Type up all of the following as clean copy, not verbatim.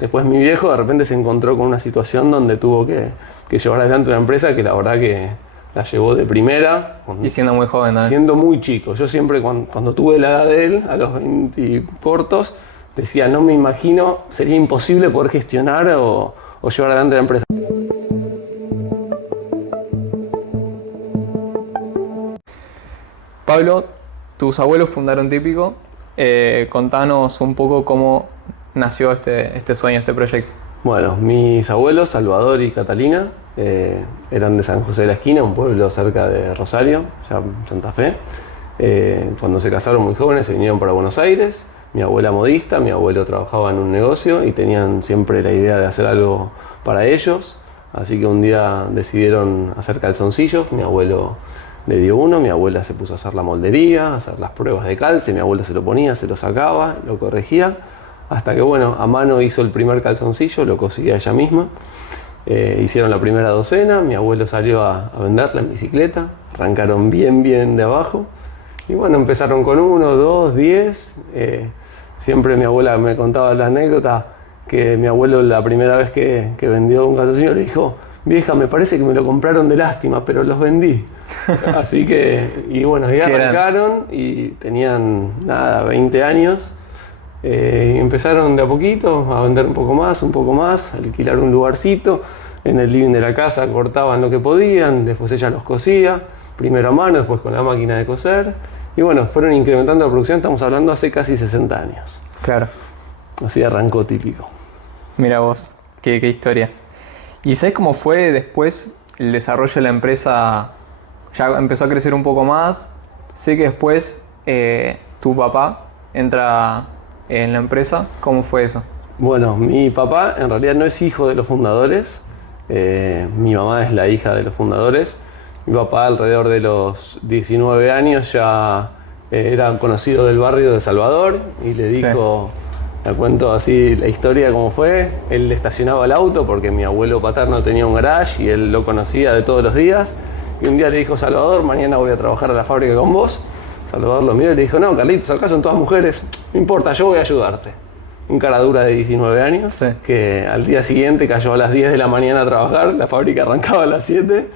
Después mi viejo de repente se encontró con una situación donde tuvo que llevar adelante una empresa que la verdad que la llevó de primera. Y siendo muy joven también. Siendo muy chico. Yo siempre cuando tuve la edad de él, a los 20 cortos, decía, no me imagino, sería imposible poder gestionar o llevar adelante la empresa. Pablo, tus abuelos fundaron Típico. Contanos un poco cómo nació este sueño, este proyecto. Bueno, mis abuelos, Salvador y Catalina, eran de San José de la Esquina, un pueblo cerca de Rosario, ya en Santa Fe. Cuando se casaron muy jóvenes se vinieron para Buenos Aires. Mi abuela modista, mi abuelo trabajaba en un negocio y tenían siempre la idea de hacer algo para ellos. Así que un día decidieron hacer calzoncillos. Mi abuelo le dio uno, mi abuela se puso a hacer la moldería, a hacer las pruebas de calce. Mi abuelo se lo ponía, se lo sacaba, lo corregía. Hasta que, bueno, a mano hizo el primer calzoncillo, lo cosía ella misma. Hicieron la primera docena, mi abuelo salió a venderla en bicicleta. Arrancaron bien de abajo. Y bueno, empezaron con 1, 2, 10. Siempre mi abuela me contaba la anécdota que mi abuelo la primera vez que vendió un calzoncillo le dijo, vieja, me parece que me lo compraron de lástima, pero los vendí. Así que, y bueno, ya arrancaron y tenían, 20 años. Y empezaron de a poquito a vender un poco más, alquilar un lugarcito. En el living de la casa cortaban lo que podían, después ella los cosía, primero a mano, después con la máquina de coser. Y bueno, fueron incrementando la producción, estamos hablando hace casi 60 años. Claro. Así arrancó Típico. Mira vos, qué historia. ¿Y sabés cómo fue después el desarrollo de la empresa? Ya empezó a crecer un poco más. Sé que después tu papá entra en la empresa. ¿Cómo fue eso? Bueno, mi papá en realidad no es hijo de los fundadores. Mi mamá es la hija de los fundadores. Mi papá alrededor de los 19 años ya era conocido del barrio de Salvador y le dijo, te cuento así la historia cómo fue. Él estacionaba el auto porque mi abuelo paterno tenía un garage y él lo conocía de todos los días. Y un día le dijo, Salvador, mañana voy a trabajar a la fábrica con vos. Salvador lo miró y le dijo, no, Carlitos, acá son todas mujeres, no importa, yo voy a ayudarte. Un cara dura de 19 años, que al día siguiente cayó a las 10 de la mañana a trabajar, la fábrica arrancaba a las 7.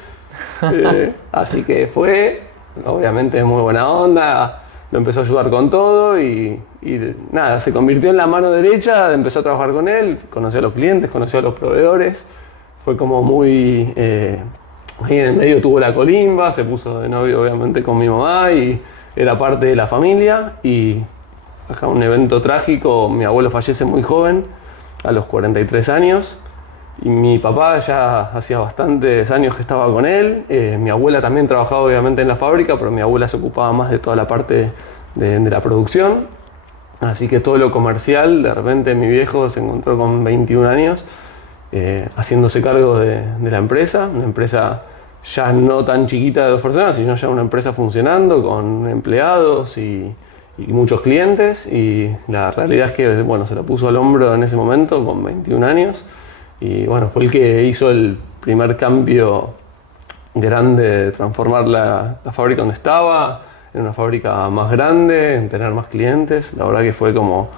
Así que fue, obviamente muy buena onda, lo empezó a ayudar con todo y nada, se convirtió en la mano derecha, empezó a trabajar con él, conoció a los clientes, conoció a los proveedores, fue como muy... ahí en el medio tuvo la colimba, se puso de novio obviamente con mi mamá y era parte de la familia. Y acá un evento trágico, mi abuelo fallece muy joven, a los 43 años. Y mi papá ya hacía bastantes años que estaba con él. Mi abuela también trabajaba obviamente en la fábrica, pero mi abuela se ocupaba más de toda la parte de la producción. Así que todo lo comercial, de repente mi viejo se encontró con 21 años haciéndose cargo de la empresa. Una empresa ya no tan chiquita de 2 personas, sino ya una empresa funcionando con empleados y muchos clientes. Y la realidad es que bueno, se lo puso al hombro en ese momento con 21 años. Y bueno, fue el que hizo el primer cambio grande de transformar la fábrica donde estaba en una fábrica más grande, en tener más clientes. La verdad que fue como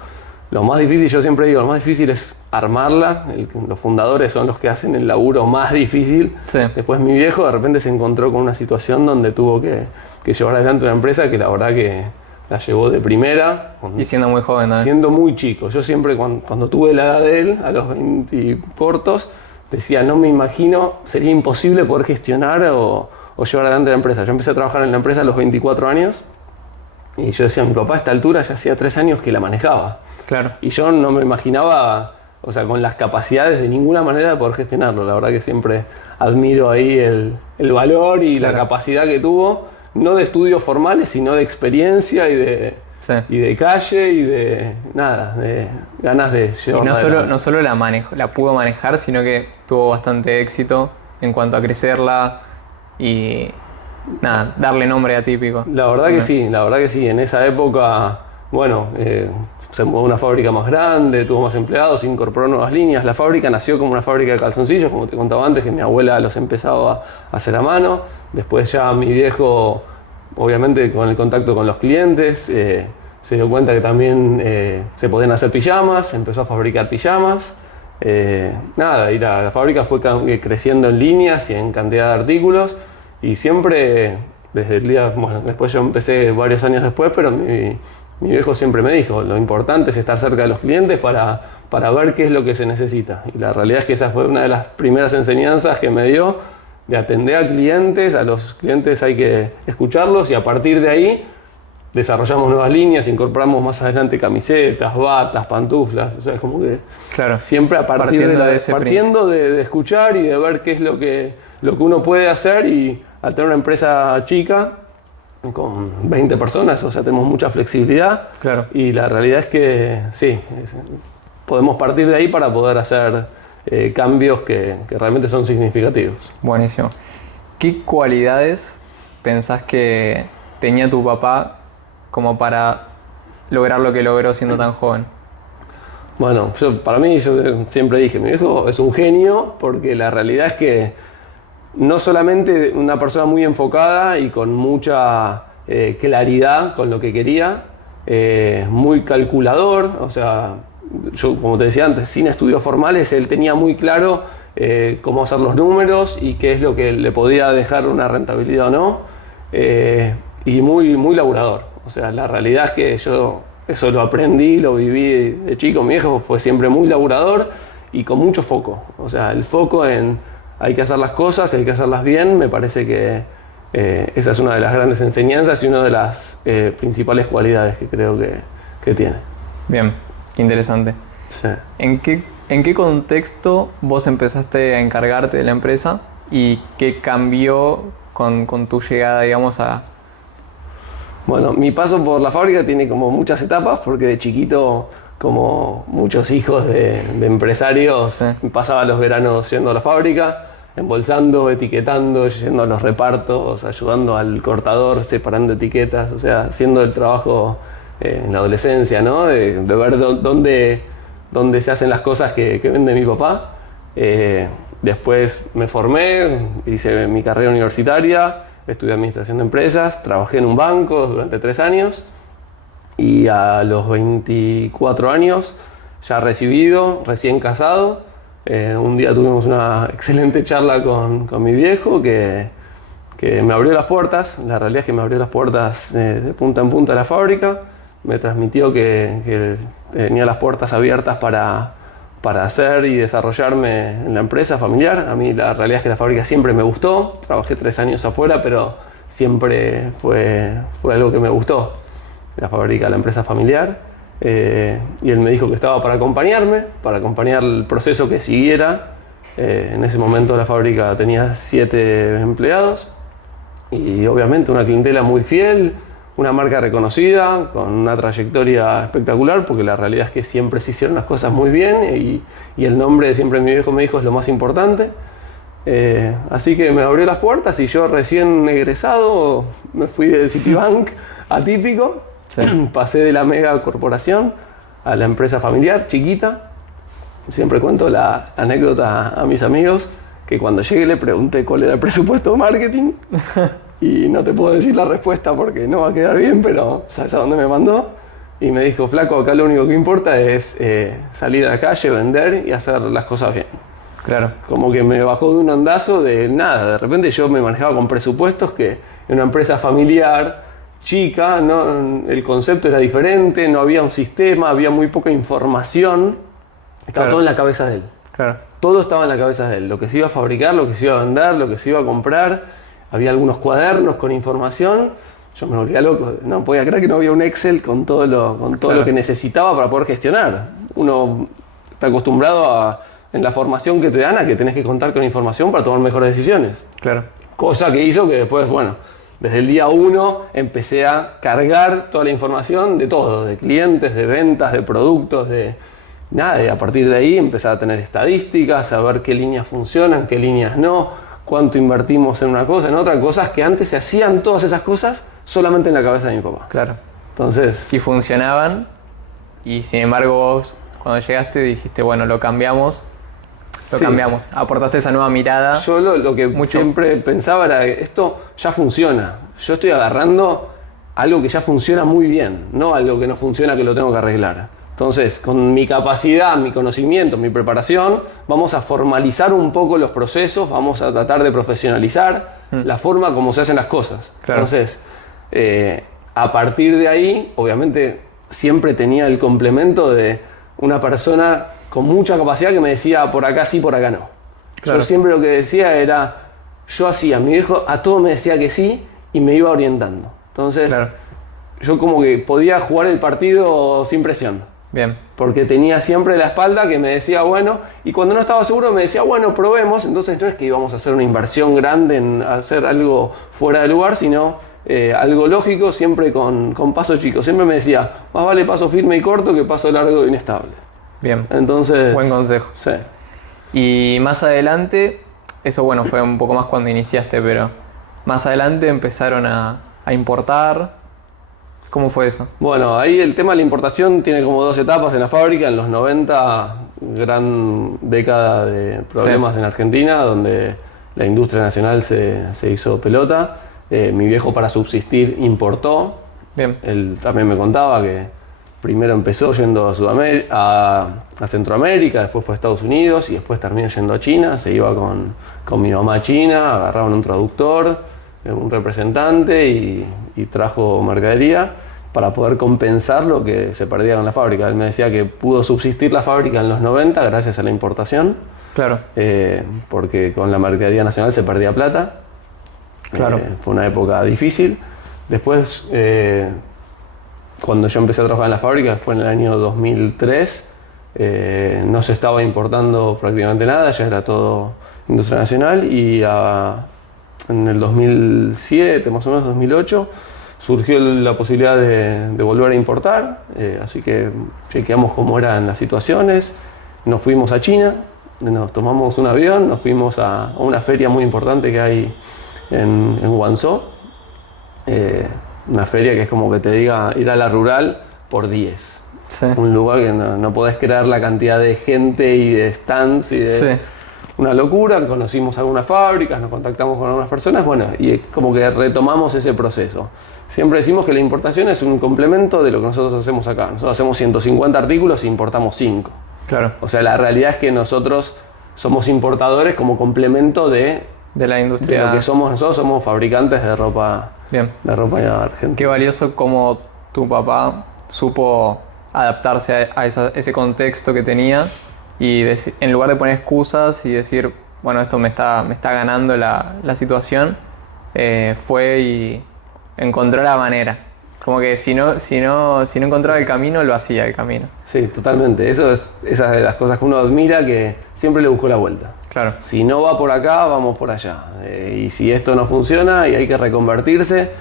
lo más difícil, yo siempre digo, lo más difícil es armarla. Los fundadores son los que hacen el laburo más difícil. Sí. Después mi viejo de repente se encontró con una situación donde tuvo que llevar adelante una empresa que la verdad que la llevó de primera. Y siendo muy joven también. Siendo muy chico. Yo siempre cuando tuve la edad de él, a los 20 cortos, decía, no me imagino, sería imposible poder gestionar o llevar adelante la empresa. Yo empecé a trabajar en la empresa a los 24 años y yo decía, mi papá a esta altura ya hacía 3 años que la manejaba. Claro. Y yo no me imaginaba, o sea, con las capacidades de ninguna manera de poder gestionarlo. La verdad que siempre admiro ahí el valor y la capacidad que tuvo. No de estudios formales, sino de experiencia y de calle y de ganas de llevarla adelante. Y no solo la pudo manejar, sino que tuvo bastante éxito en cuanto a crecerla y darle nombre a Típico. La verdad que sí. En esa época, bueno, se mudó a una fábrica más grande, tuvo más empleados, incorporó nuevas líneas. La fábrica nació como una fábrica de calzoncillos, como te contaba antes, que mi abuela los empezaba a hacer a mano. Después ya mi viejo, obviamente con el contacto con los clientes, se dio cuenta que también se podían hacer pijamas, empezó a fabricar pijamas. Nada, y la fábrica fue creciendo en líneas y en cantidad de artículos y siempre, desde el día, bueno, después yo empecé varios años después, pero mi viejo siempre me dijo, lo importante es estar cerca de los clientes para ver qué es lo que se necesita. Y la realidad es que esa fue una de las primeras enseñanzas que me dio, de atender a clientes. A los clientes hay que escucharlos y a partir de ahí desarrollamos nuevas líneas, incorporamos más adelante camisetas, batas, pantuflas. O sea, es como que Claro. siempre partiendo de escuchar y de ver qué es lo que uno puede hacer. Y al tener una empresa chica, con 20 personas, o sea, tenemos mucha flexibilidad. Claro. Y la realidad es que sí, podemos partir de ahí para poder hacer cambios que realmente son significativos. Buenísimo. ¿Qué cualidades pensás que tenía tu papá como para lograr lo que logró siendo tan joven? Bueno, para mí, yo siempre dije, mi viejo es un genio, porque la realidad es que no solamente una persona muy enfocada y con mucha claridad con lo que quería, muy calculador, o sea, yo como te decía antes, sin estudios formales, él tenía muy claro cómo hacer los números y qué es lo que le podía dejar una rentabilidad o no, y muy laburador. O sea, la realidad es que yo eso lo aprendí, lo viví de chico. Mi viejo fue siempre muy laburador y con mucho foco. O sea, el foco en hay que hacer las cosas, hay que hacerlas bien, me parece que esa es una de las grandes enseñanzas y una de las principales cualidades que creo que tiene. Bien, qué interesante. Sí. ¿En qué contexto vos empezaste a encargarte de la empresa y qué cambió con tu llegada, digamos, a... Bueno, mi paso por la fábrica tiene como muchas etapas, porque de chiquito, como muchos hijos de empresarios, Sí. pasaba los veranos yendo a la fábrica, embolsando, etiquetando, yendo a los repartos, ayudando al cortador, separando etiquetas, o sea, haciendo el trabajo en la adolescencia, ¿no? De ver dónde se hacen las cosas que vende mi papá. Después me formé, hice mi carrera universitaria, estudié administración de empresas, trabajé en un banco durante 3 años y a los 24 años, ya recibido, recién casado, un día tuvimos una excelente charla con mi viejo que me abrió las puertas. La realidad es que me abrió las puertas de punta en punta de la fábrica, me transmitió que tenía las puertas abiertas para hacer y desarrollarme en la empresa familiar. A mí la realidad es que la fábrica siempre me gustó, trabajé 3 años afuera, pero siempre fue algo que me gustó, la fábrica, la empresa familiar. Y él me dijo que estaba para acompañarme, para acompañar el proceso que siguiera. En ese momento la fábrica tenía 7 empleados y obviamente una clientela muy fiel, una marca reconocida, con una trayectoria espectacular, porque la realidad es que siempre se hicieron las cosas muy bien y el nombre, siempre mi viejo me dijo, es lo más importante. Así que me abrió las puertas y yo recién egresado me fui de Citibank atípico, sí. Pasé de la mega corporación a la empresa familiar, chiquita. Siempre cuento la anécdota a mis amigos, que cuando llegué le pregunté cuál era el presupuesto de marketing. Y no te puedo decir la respuesta porque no va a quedar bien, pero ¿sabes a dónde me mandó? Y me dijo, flaco, acá lo único que importa es salir a la calle, vender y hacer las cosas bien. Claro. Como que me bajó de un andazo de nada. De repente yo me manejaba con presupuestos que en una empresa familiar, chica, ¿no? El concepto era diferente, no había un sistema, había muy poca información. Estaba todo en la cabeza de él. Claro. Todo estaba en la cabeza de él. Lo que se iba a fabricar, lo que se iba a vender, lo que se iba a comprar. Había algunos cuadernos con información. Yo me volvía loco. No podía creer que no había un Excel con todo lo que necesitaba para poder gestionar. Uno está acostumbrado en la formación que te dan a que tenés que contar con información para tomar mejores decisiones. Claro. Cosa que hizo que después, bueno, desde el día 1 empecé a cargar toda la información de todo, de clientes, de ventas, de productos, de nada. Y a partir de ahí empecé a tener estadísticas, a ver qué líneas funcionan, qué líneas no, cuánto invertimos en una cosa, en otra, cosas que antes se hacían todas esas cosas solamente en la cabeza de mi papá. Claro. Entonces, sí funcionaban y sin embargo vos cuando llegaste dijiste, bueno, lo cambiamos, aportaste esa nueva mirada. Yo lo que siempre pensaba era que esto ya funciona. Yo estoy agarrando algo que ya funciona muy bien, no algo que no funciona que lo tengo que arreglar. Entonces, con mi capacidad, mi conocimiento, mi preparación, vamos a formalizar un poco los procesos, vamos a tratar de profesionalizar la forma como se hacen las cosas. Claro. Entonces, a partir de ahí, obviamente, siempre tenía el complemento de una persona con mucha capacidad que me decía por acá sí, por acá no. Claro. Yo siempre lo que decía era, yo hacía, mi viejo a todo me decía que sí y me iba orientando. Entonces, Claro. yo como que podía jugar el partido sin presión. Bien. Porque tenía siempre la espalda que me decía, bueno, y cuando no estaba seguro me decía, bueno, probemos. Entonces no es que íbamos a hacer una inversión grande en hacer algo fuera de lugar, sino algo lógico, siempre con pasos chicos. Siempre me decía, más vale paso firme y corto que paso largo e inestable. Bien. Entonces... Buen consejo. Sí. Y más adelante, eso bueno, fue un poco más cuando iniciaste, pero más adelante empezaron a importar. ¿Cómo fue eso? Bueno, ahí el tema de la importación tiene como dos etapas en la fábrica. En los 90, gran década de problemas en Argentina, donde la industria nacional se hizo pelota. Mi viejo, para subsistir, importó. Bien. Él también me contaba que primero empezó yendo a Centroamérica, después fue a Estados Unidos y después terminó yendo a China. Se iba con mi mamá a China, agarraban un traductor, un representante y trajo mercadería para poder compensar lo que se perdía con la fábrica. Él me decía que pudo subsistir la fábrica en los 90 gracias a la importación. Claro. Porque con la mercadería nacional se perdía plata. Claro. Fue una época difícil. Después, cuando yo empecé a trabajar en la fábrica, fue en el año 2003, no se estaba importando prácticamente nada, ya era todo industria nacional, y en el 2007, más o menos 2008, surgió la posibilidad de volver a importar, así que chequeamos cómo eran las situaciones, nos fuimos a China, nos tomamos un avión, nos fuimos a una feria muy importante que hay en Guangzhou, una feria que es como que te diga ir a la rural por 10. Sí. Un lugar que no podés creer la cantidad de gente y de stands y de... Sí. Una locura. Conocimos algunas fábricas, nos contactamos con algunas personas, bueno, y como que retomamos ese proceso. Siempre decimos que la importación es un complemento de lo que nosotros hacemos acá. Nosotros hacemos 150 artículos e importamos 5. Claro. O sea, la realidad es que nosotros somos importadores como complemento de la industria. de lo que somos nosotros. Somos fabricantes de ropa. Bien. De ropa argentina. Qué valioso cómo tu papá supo adaptarse a ese contexto que tenía y en lugar de poner excusas y decir, bueno, esto me está ganando la situación, fue y encontró la manera. Como que si no encontraba el camino, lo hacía el camino. Sí, totalmente. Esa es de las cosas que uno admira, que siempre le buscó la vuelta. Claro. Si no va por acá, vamos por allá. Y si esto no funciona y hay que reconvertirse,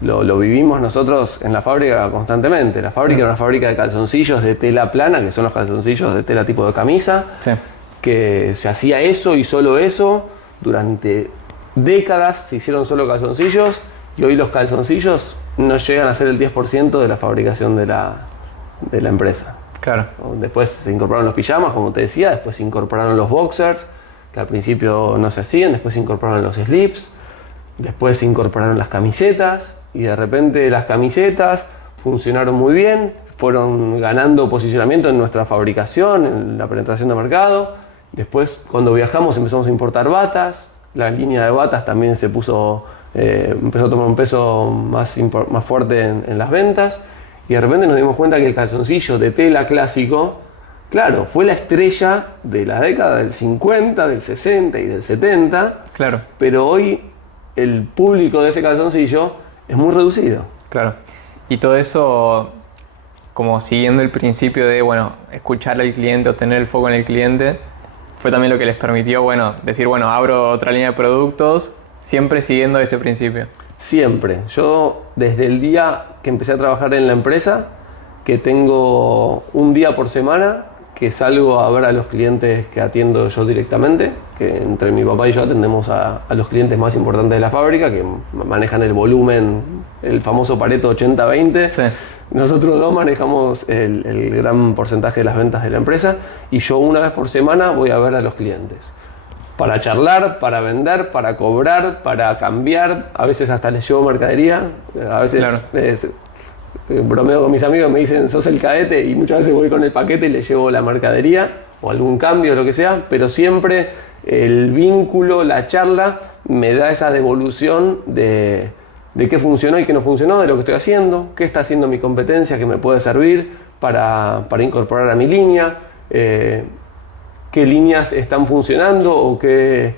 lo vivimos nosotros en la fábrica constantemente. La fábrica era una fábrica de calzoncillos de tela plana, que son los calzoncillos de tela tipo de camisa, Sí. que se hacía eso y solo eso. Durante décadas se hicieron solo calzoncillos y hoy los calzoncillos no llegan a ser el 10% de la fabricación de la empresa. Claro. Después se incorporaron los pijamas, como te decía, después se incorporaron los boxers, que al principio no se hacían, después se incorporaron los slips, después se incorporaron las camisetas, y de repente las camisetas funcionaron muy bien, fueron ganando posicionamiento en nuestra fabricación, en la penetración de mercado. Después, cuando viajamos, empezamos a importar batas, la línea de batas también se empezó a tomar un peso más fuerte en las ventas. Y de repente nos dimos cuenta que el calzoncillo de tela clásico, claro, fue la estrella de la década del 50, del 60 y del 70. Claro. Pero hoy el público de ese calzoncillo es muy reducido. Claro. Y todo eso, como siguiendo el principio de, bueno, escuchar al cliente o tener el foco en el cliente, fue también lo que les permitió, bueno, decir, bueno, abro otra línea de productos, siempre siguiendo este principio. Siempre. Yo, desde el día que empecé a trabajar en la empresa, que tengo un día por semana que salgo a ver a los clientes que atiendo yo directamente, que entre mi papá y yo atendemos a los clientes más importantes de la fábrica, que manejan el volumen, el famoso Pareto 80-20. Sí. Nosotros dos manejamos el gran porcentaje de las ventas de la empresa, y yo una vez por semana voy a ver a los clientes. Para charlar, para vender, para cobrar, para cambiar, a veces hasta les llevo mercadería, a veces Claro. bromeo con mis amigos, me dicen, sos el cadete, y muchas veces voy con el paquete y le llevo la mercadería o algún cambio, lo que sea, pero siempre el vínculo, la charla, me da esa devolución de qué funcionó y qué no funcionó, de lo que estoy haciendo, qué está haciendo mi competencia, que me puede servir para incorporar a mi línea, qué líneas están funcionando o qué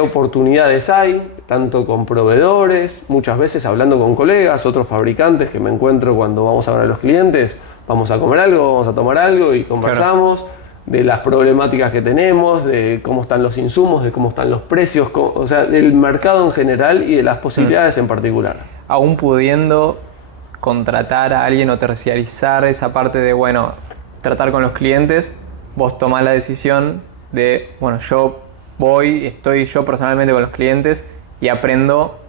oportunidades hay, tanto con proveedores, muchas veces hablando con colegas, otros fabricantes que me encuentro cuando vamos a ver a los clientes, vamos a comer algo, vamos a tomar algo y conversamos. Claro. De las problemáticas que tenemos, de cómo están los insumos, de cómo están los precios, o sea, del mercado en general y de las posibilidades en particular. Aún pudiendo contratar a alguien o terciarizar esa parte de, bueno, tratar con los clientes, vos tomás la decisión de, bueno, yo estoy yo personalmente con los clientes y aprendo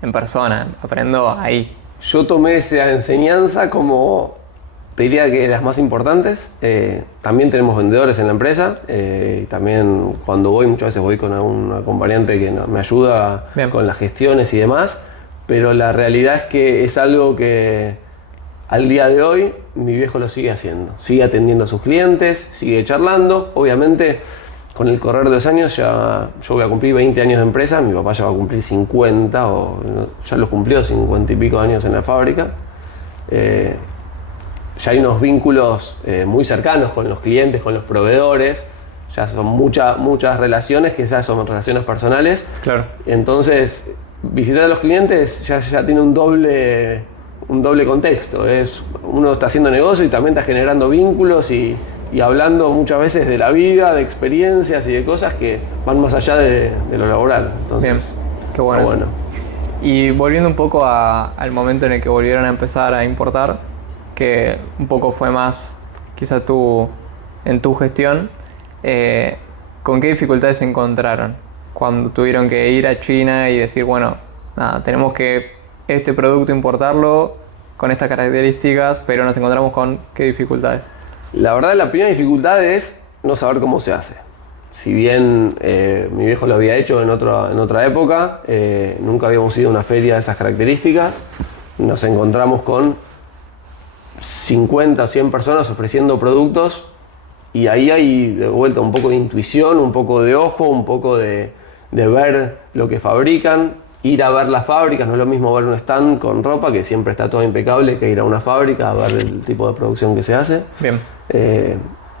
en persona, aprendo ahí. Yo tomé esa enseñanza como, te diría que de las más importantes. También tenemos vendedores en la empresa, también cuando voy, muchas veces voy con un acompañante que me ayuda Bien. Con las gestiones y demás, pero la realidad es que es algo que al día de hoy mi viejo lo sigue haciendo, sigue atendiendo a sus clientes, sigue charlando. Obviamente con el correr de los años ya yo voy a cumplir 20 años de empresa, mi papá ya va a cumplir 50 o ya los cumplió 50 y pico años en la fábrica. Ya hay unos vínculos muy cercanos con los clientes, con los proveedores, ya son muchas relaciones que ya son relaciones personales. Claro. Entonces, visitar a los clientes ya tiene un doble contexto. Uno está haciendo negocio y también está generando vínculos y hablando muchas veces de la vida, de experiencias y de cosas que van más allá de lo laboral. Entonces, bien, qué bueno. Y volviendo un poco al momento en el que volvieron a empezar a importar, que un poco fue más quizá en tu gestión, ¿con qué dificultades se encontraron cuando tuvieron que ir a China y decir, bueno, nada, tenemos que este producto importarlo con estas características, pero nos encontramos con qué dificultades? La verdad, la primera dificultad es no saber cómo se hace. Si bien mi viejo lo había hecho en otra época, nunca habíamos ido a una feria de esas características, nos encontramos con 50 o 100 personas ofreciendo productos y ahí hay de vuelta un poco de intuición, un poco de ojo, un poco de ver lo que fabrican, ir a ver las fábricas. No es lo mismo ver un stand con ropa que siempre está todo impecable que ir a una fábrica a ver el tipo de producción que se hace. Bien.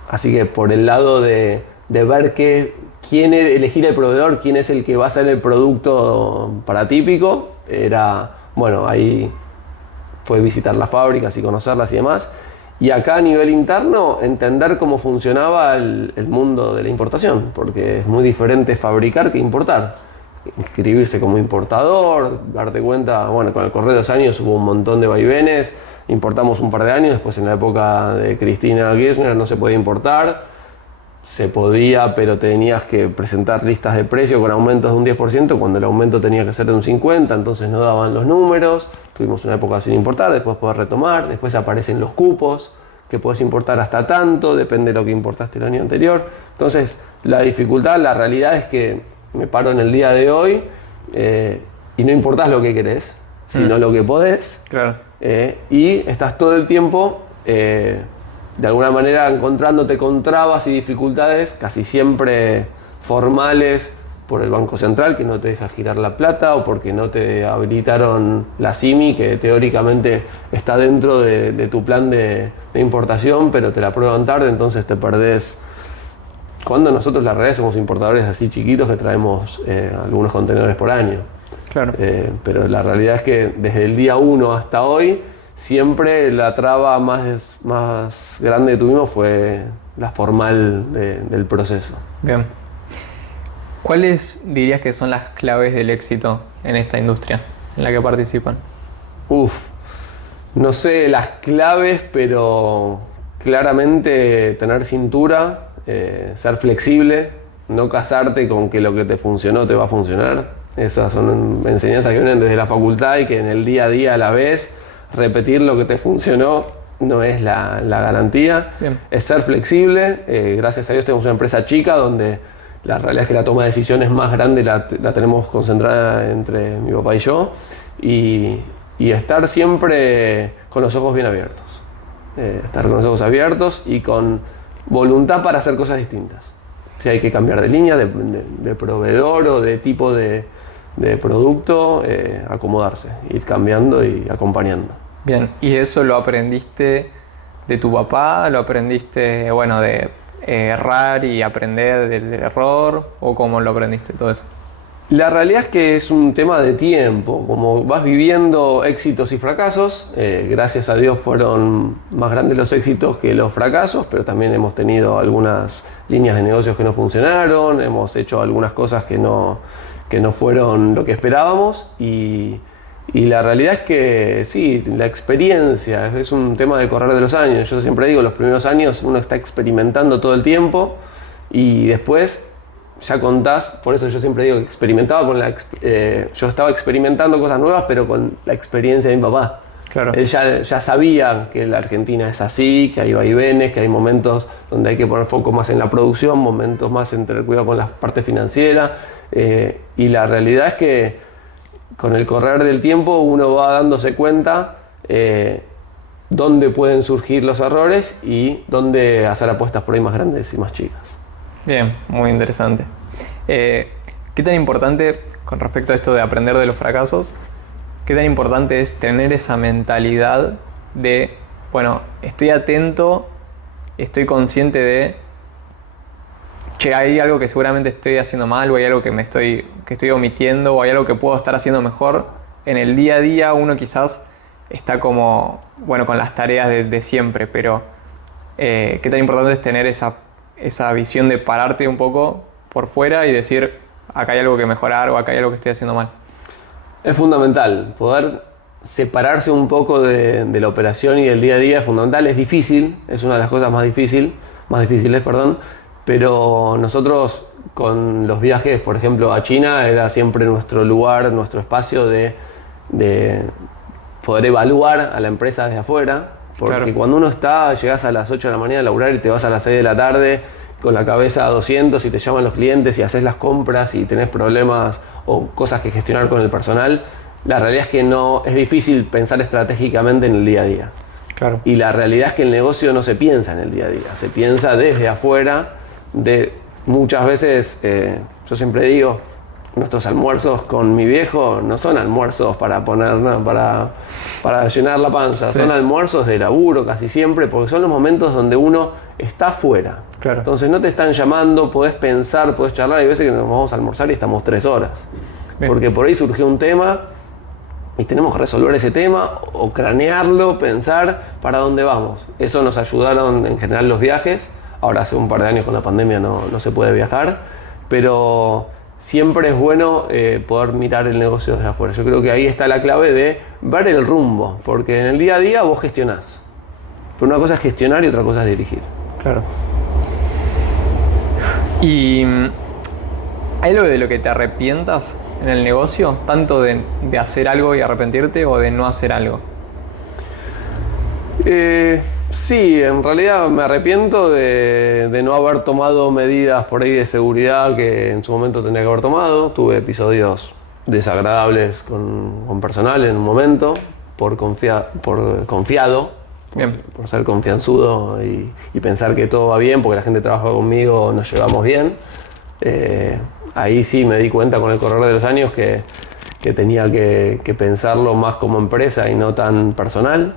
Así que por el lado de ver elegir el proveedor, quién es el que va a hacer el producto paratípico, era, bueno, ahí fue visitar las fábricas y conocerlas y demás. Y acá a nivel interno, entender cómo funcionaba el mundo de la importación, porque es muy diferente fabricar que importar. Inscribirse como importador, darte cuenta, bueno, con el correr de los años hubo un montón de vaivenes, importamos un par de años, después en la época de Cristina Kirchner no se podía importar, se podía, pero tenías que presentar listas de precio con aumentos de un 10%, cuando el aumento tenía que ser de un 50%, entonces no daban los números. Tuvimos una época sin importar, después podés retomar, después aparecen los cupos, que podés importar hasta tanto, depende de lo que importaste el año anterior. Entonces, la dificultad, la realidad es que me paro en el día de hoy y no importás lo que querés, sino lo que podés. Claro. Y estás todo el tiempo de alguna manera encontrándote con trabas y dificultades casi siempre formales por el Banco Central, que no te deja girar la plata, o porque no te habilitaron la CIMI, que teóricamente está dentro de tu plan de importación, pero te la aprueban tarde, entonces te perdés. Cuando nosotros la realidad somos importadores así chiquitos que traemos algunos contenedores por año. Claro. Pero la realidad es que desde el día 1 hasta hoy, siempre la traba más grande que tuvimos fue la formal del proceso. Bien. ¿Cuáles dirías que son las claves del éxito en esta industria en la que participan? No sé las claves, pero claramente tener cintura, ser flexible, no casarte con que lo que te funcionó te va a funcionar. Esas son enseñanzas que vienen desde la facultad y que en el día a día a la vez repetir lo que te funcionó no es la garantía. Bien. Es ser flexible. Gracias a Dios tenemos una empresa chica donde la realidad es que la toma de decisiones más grande la tenemos concentrada entre mi papá y yo. Y y estar siempre con los ojos bien abiertos. Estar con los ojos abiertos y con voluntad para hacer cosas distintas. Si hay que cambiar de línea, de proveedor o de tipo de producto, acomodarse, ir cambiando y acompañando. Bien, ¿y eso lo aprendiste de tu papá? ¿Lo aprendiste, bueno, de errar y aprender del error? ¿O cómo lo aprendiste todo eso? La realidad es que es un tema de tiempo, como vas viviendo éxitos y fracasos, gracias a Dios fueron más grandes los éxitos que los fracasos, pero también hemos tenido algunas líneas de negocios que no funcionaron, hemos hecho algunas cosas que no fueron lo que esperábamos y la realidad es que sí, la experiencia es un tema de correr de los años. Yo siempre digo, los primeros años uno está experimentando todo el tiempo y después ya contás, por eso yo siempre digo que experimentaba yo estaba experimentando cosas nuevas, pero con la experiencia de mi papá. Claro. Él ya sabía que la Argentina es así, que hay vaivenes, que hay momentos donde hay que poner foco más en la producción, momentos más en tener cuidado con la parte financiera. Y la realidad es que con el correr del tiempo uno va dándose cuenta dónde pueden surgir los errores y dónde hacer apuestas por ahí más grandes y más chicas. Bien, muy interesante. ¿Qué tan importante, con respecto a esto de aprender de los fracasos, qué tan importante es tener esa mentalidad de, bueno, estoy atento, estoy consciente de, che, hay algo que seguramente estoy haciendo mal, o hay algo que estoy omitiendo, o hay algo que puedo estar haciendo mejor? En el día a día uno quizás está como, bueno, con las tareas de siempre, pero qué tan importante es tener esa visión de pararte un poco por fuera y decir, acá hay algo que mejorar o acá hay algo que estoy haciendo mal. Es fundamental, poder separarse un poco de la operación y del día a día es fundamental, es difícil, es una de las cosas más difíciles, pero nosotros con los viajes, por ejemplo, a China, era siempre nuestro lugar, nuestro espacio de poder evaluar a la empresa desde afuera. Porque claro, cuando uno llegás a las 8 de la mañana a laburar y te vas a las 6 de la tarde con la cabeza a 200 y te llaman los clientes y haces las compras y tenés problemas o cosas que gestionar con el personal, la realidad es que es difícil pensar estratégicamente en el día a día. Claro. Y la realidad es que el negocio no se piensa en el día a día, se piensa desde afuera. Muchas veces, yo siempre digo, nuestros almuerzos con mi viejo no son almuerzos para llenar la panza, sí, son almuerzos de laburo casi siempre, porque son los momentos donde uno está afuera. Claro. Entonces no te están llamando, podés pensar, podés charlar, hay veces que nos vamos a almorzar y estamos 3 horas. Bien. Porque por ahí surgió un tema y tenemos que resolver ese tema o cranearlo, pensar para dónde vamos. Eso nos ayudaron en general los viajes. Ahora hace un par de años con la pandemia no se puede viajar, pero siempre es bueno poder mirar el negocio desde afuera. Yo creo que ahí está la clave de ver el rumbo, porque en el día a día vos gestionás. Pero una cosa es gestionar y otra cosa es dirigir. Claro. ¿Y hay algo de lo que te arrepientas en el negocio? ¿Tanto de hacer algo y arrepentirte o de no hacer algo? Sí, en realidad me arrepiento de no haber tomado medidas por ahí de seguridad que en su momento tenía que haber tomado. Tuve episodios desagradables con personal en un momento, por confiado, por ser confianzudo y pensar que todo va bien porque la gente trabaja conmigo, nos llevamos bien. Ahí sí me di cuenta con el correr de los años que tenía que pensarlo más como empresa y no tan personal.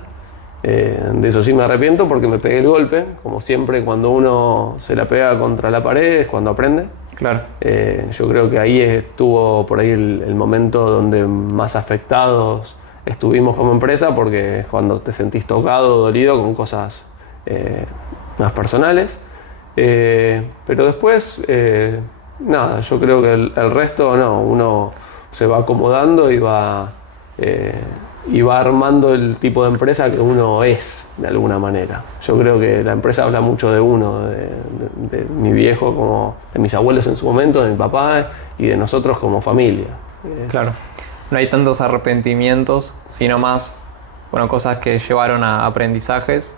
De eso sí me arrepiento porque me pegué el golpe. Como siempre, cuando uno se la pega contra la pared es cuando aprende. Claro. Yo creo que ahí estuvo por ahí el momento donde más afectados estuvimos como empresa, porque es cuando te sentís tocado, dolido con cosas más personales. Pero después, nada, yo creo que el resto no, uno se va acomodando y va armando el tipo de empresa que uno es, de alguna manera. Yo creo que la empresa habla mucho de uno, de mi viejo, como de mis abuelos en su momento, de mi papá y de nosotros como familia. Claro. No hay tantos arrepentimientos, sino más, bueno, cosas que llevaron a aprendizajes.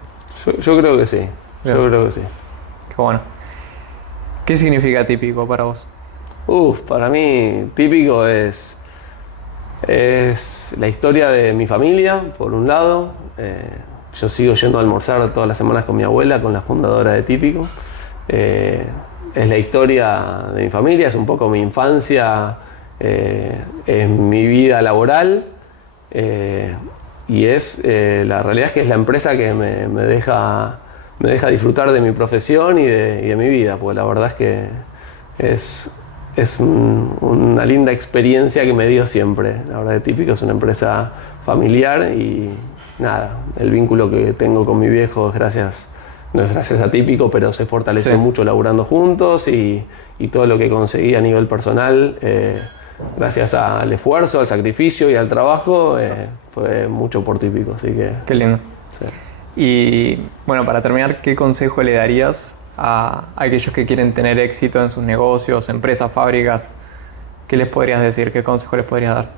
Yo creo que sí. Bien. Yo creo que sí. Qué bueno. ¿Qué significa típico para vos? Para mí típico es Es la historia de mi familia, por un lado. Yo sigo yendo a almorzar todas las semanas con mi abuela, con la fundadora de Típico. Es la historia de mi familia, es un poco mi infancia, es mi vida laboral. Y la realidad es que es la empresa que me deja disfrutar de mi profesión y de mi vida, porque la verdad es que es una linda experiencia que me dio siempre. La verdad, Típico es una empresa familiar y nada, el vínculo que tengo con mi viejo no es gracias a Típico, pero se fortaleció mucho laburando juntos y todo lo que conseguí a nivel personal, gracias al esfuerzo, al sacrificio y al trabajo, fue mucho por Típico, así que... Qué lindo. Sí. Y bueno, para terminar, ¿qué consejo le darías a aquellos que quieren tener éxito en sus negocios, empresas, fábricas? ¿Qué les podrías decir? ¿Qué consejo les podrías dar?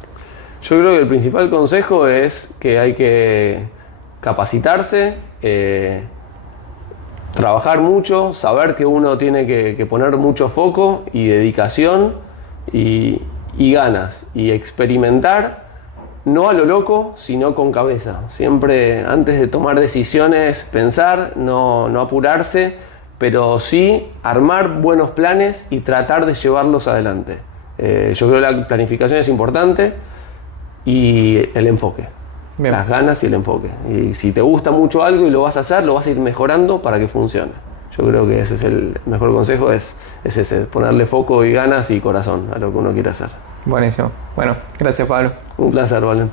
Yo creo que el principal consejo es que hay que capacitarse, trabajar mucho, saber que uno tiene que poner mucho foco y dedicación y ganas, y experimentar, no a lo loco, sino con cabeza. Siempre antes de tomar decisiones, pensar, no apurarse, pero sí armar buenos planes y tratar de llevarlos adelante. Yo creo que la planificación es importante y el enfoque. Bien. Las ganas y el enfoque. Y si te gusta mucho algo y lo vas a hacer, lo vas a ir mejorando para que funcione. Yo creo que ese es el mejor consejo, es ese, ponerle foco y ganas y corazón a lo que uno quiere hacer. Buenísimo. Bueno, gracias Pablo. Un placer, Valen.